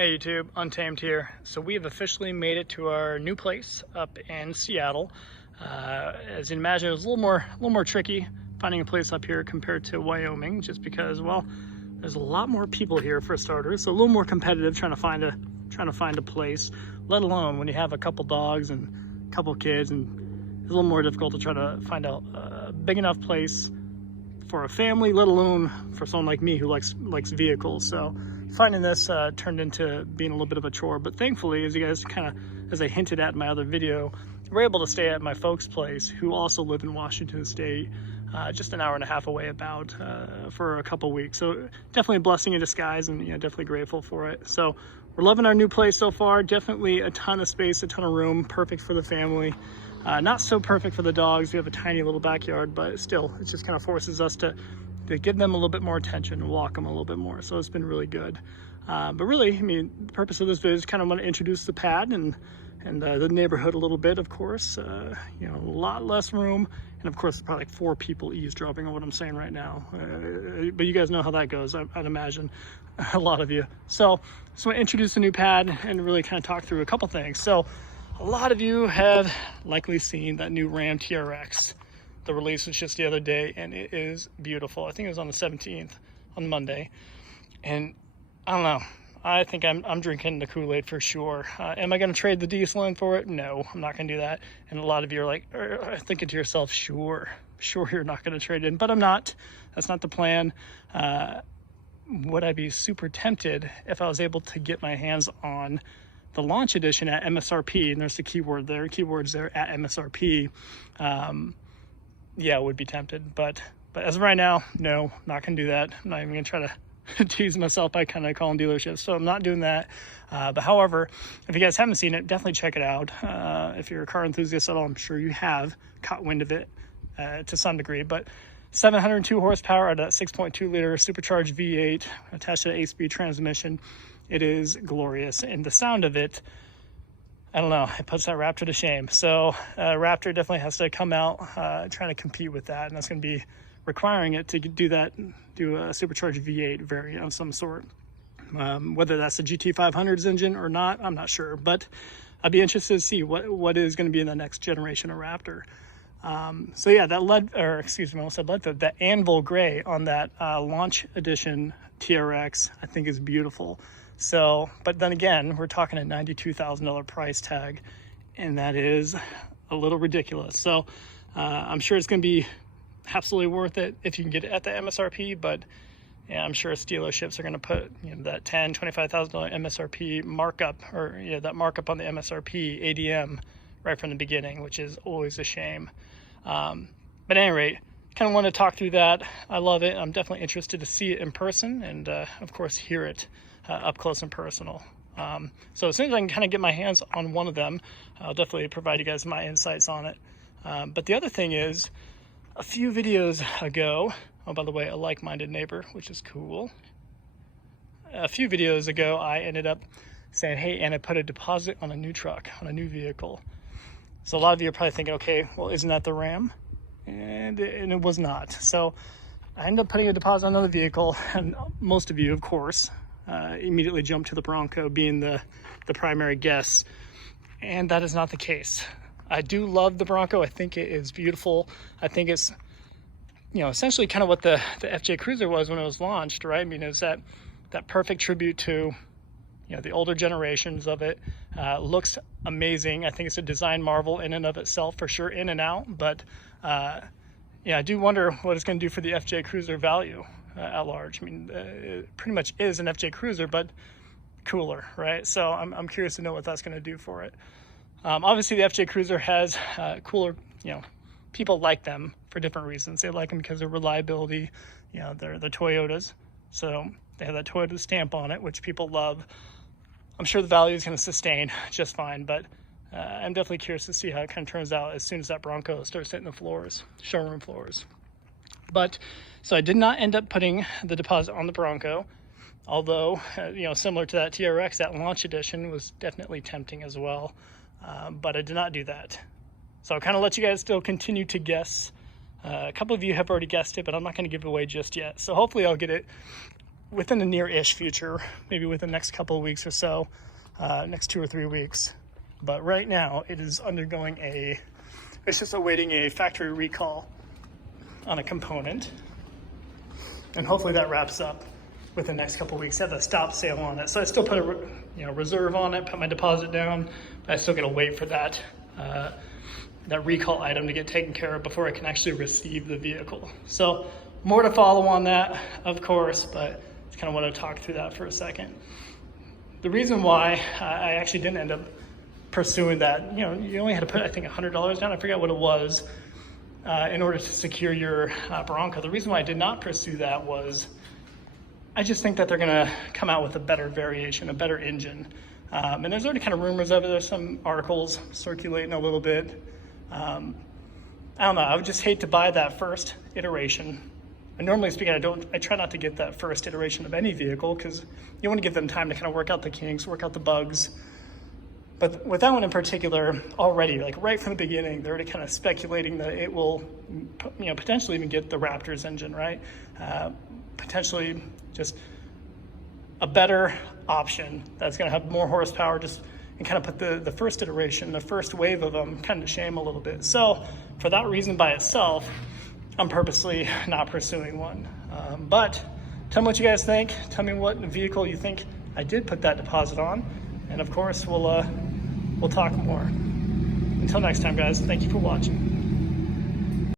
Hey YouTube, Untamed here. So we have officially made it to our new place up in Seattle. As you can imagine, it was a little more tricky finding a place up here compared to Wyoming, just because, well, there's a lot more people here for starters. So a little more competitive trying to find a place, let alone when you have a couple dogs and a couple kids, and it's a little more difficult to try to find a big enough place for a family, let alone for someone like me who likes vehicles. So finding this turned into being a little bit of a chore, but thankfully, as you guys as I hinted at in my other video, we're able to stay at my folks' place, who also live in Washington State, just an hour and a half away about, for a couple weeks. So definitely a blessing in disguise, and definitely grateful for it. So we're loving our new place so far. Definitely a ton of space, a ton of room, perfect for the family. Not so perfect for the dogs. We have a tiny little backyard, but still, it just kind of forces us to give them a little bit more attention and walk them a little bit more. So it's been really good. But really, I mean, the purpose of this video is kind of want to introduce the pad and the neighborhood a little bit, of course. A lot less room. And of course, probably like 4 people eavesdropping on what I'm saying right now. But you guys know how that goes, I'd imagine, a lot of you. So I just want to introduce the new pad and really kind of talk through a couple things. So a lot of you have likely seen that new Ram TRX. The release was just the other day, and it is beautiful. I think it was on the 17th, on Monday. And I don't know, I think I'm drinking the Kool-Aid for sure. Am I going to trade the diesel in for it? No, I'm not going to do that. And a lot of you are like, thinking to yourself, sure you're not going to trade in, but I'm not. That's not the plan. Would I be super tempted if I was able to get my hands on the launch edition at MSRP? And there's the keywords there at MSRP. Yeah, I would be tempted, but as of right now, no, not gonna do that. I'm not even gonna try to tease myself by kind of calling dealerships, so I'm not doing that. But however, if you guys haven't seen it, definitely check it out. If you're a car enthusiast at all, I'm sure you have caught wind of it to some degree. But 702 horsepower at a 6.2 liter supercharged V8 attached to an 8-speed transmission. It is glorious, and the sound of it, I don't know, it puts that Raptor to shame. So Raptor definitely has to come out trying to compete with that, and that's going to be requiring it to do a supercharged V8 variant of some sort. Whether that's the GT500's engine or not, I'm not sure, but I'd be interested to see what is going to be in the next generation of Raptor. So yeah, that Anvil gray on that launch edition TRX, I think is beautiful. So, but then again, we're talking a $92,000 price tag, and that is a little ridiculous. So I'm sure it's going to be absolutely worth it if you can get it at the MSRP, but yeah, I'm sure dealerships are going to put that $10,000, $25,000 MSRP markup, or that markup on the MSRP ADM right from the beginning, which is always a shame. But at any rate, kind of want to talk through that. I love it. I'm definitely interested to see it in person, and of course hear it up close and personal. So as soon as I can kind of get my hands on one of them, I'll definitely provide you guys my insights on it. But the other thing is, a few videos ago, oh, by the way, a like-minded neighbor, which is cool. A few videos ago, I ended up saying, hey, and I put a deposit on a new truck, on a new vehicle. So a lot of you are probably thinking, okay, well, isn't that the Ram? And it was not. So I ended up putting a deposit on another vehicle, and most of you, of course, immediately jumped to the Bronco being the primary guess, and that is not the case. I do love the Bronco. I think it is beautiful. I think it's essentially kind of what the FJ Cruiser was when it was launched, right? I mean, it was that perfect tribute to the older generations of it. Looks amazing. I think it's a design marvel in and of itself, for sure, in and out. But yeah, I do wonder what it's going to do for the FJ Cruiser value at large. I mean, it pretty much is an FJ Cruiser, but cooler, right? So I'm curious to know what that's going to do for it. Obviously, the FJ Cruiser has cooler, people like them for different reasons. They like them because of reliability. They're the Toyotas, so they have that Toyota stamp on it, which people love. I'm sure the value is going to sustain just fine, but I'm definitely curious to see how it kind of turns out as soon as that Bronco starts hitting the floors, showroom floors. But so I did not end up putting the deposit on the Bronco, although similar to that TRX, that launch edition was definitely tempting as well. But I did not do that. So I'll kind of let you guys still continue to guess. A couple of you have already guessed it, but I'm not going to give it away just yet. So hopefully I'll get it within the near-ish future, maybe within the next couple of weeks or so, next 2 or 3 weeks. But right now it is undergoing it's just awaiting a factory recall on a component. And hopefully that wraps up within the next couple of weeks. I have a stop sale on it. So I still put a reserve on it, put my deposit down, but I still gotta wait for that recall item to get taken care of before I can actually receive the vehicle. So more to follow on that, of course, but just kind of want to talk through that for a second. The reason why I actually didn't end up pursuing that, you only had to put, I think, $100 down. I forget what it was, in order to secure your Bronco. The reason why I did not pursue that was I just think that they're going to come out with a better variation, a better engine. And there's already kind of rumors of it. There's some articles circulating a little bit. I don't know. I would just hate to buy that first iteration. And normally speaking, I try not to get that first iteration of any vehicle because you want to give them time to kind of work out the kinks, work out the bugs. But with that one in particular, already, like right from the beginning, they're already kind of speculating that it will, potentially even get the Raptor's engine, right? Potentially just a better option that's going to have more horsepower, and kind of put the first iteration, the first wave of them, kind of to shame a little bit. So for that reason by itself, I'm purposely not pursuing one. But tell me what you guys think. Tell me what vehicle you think I did put that deposit on, and of course we'll talk more. Until next time, guys. Thank you for watching.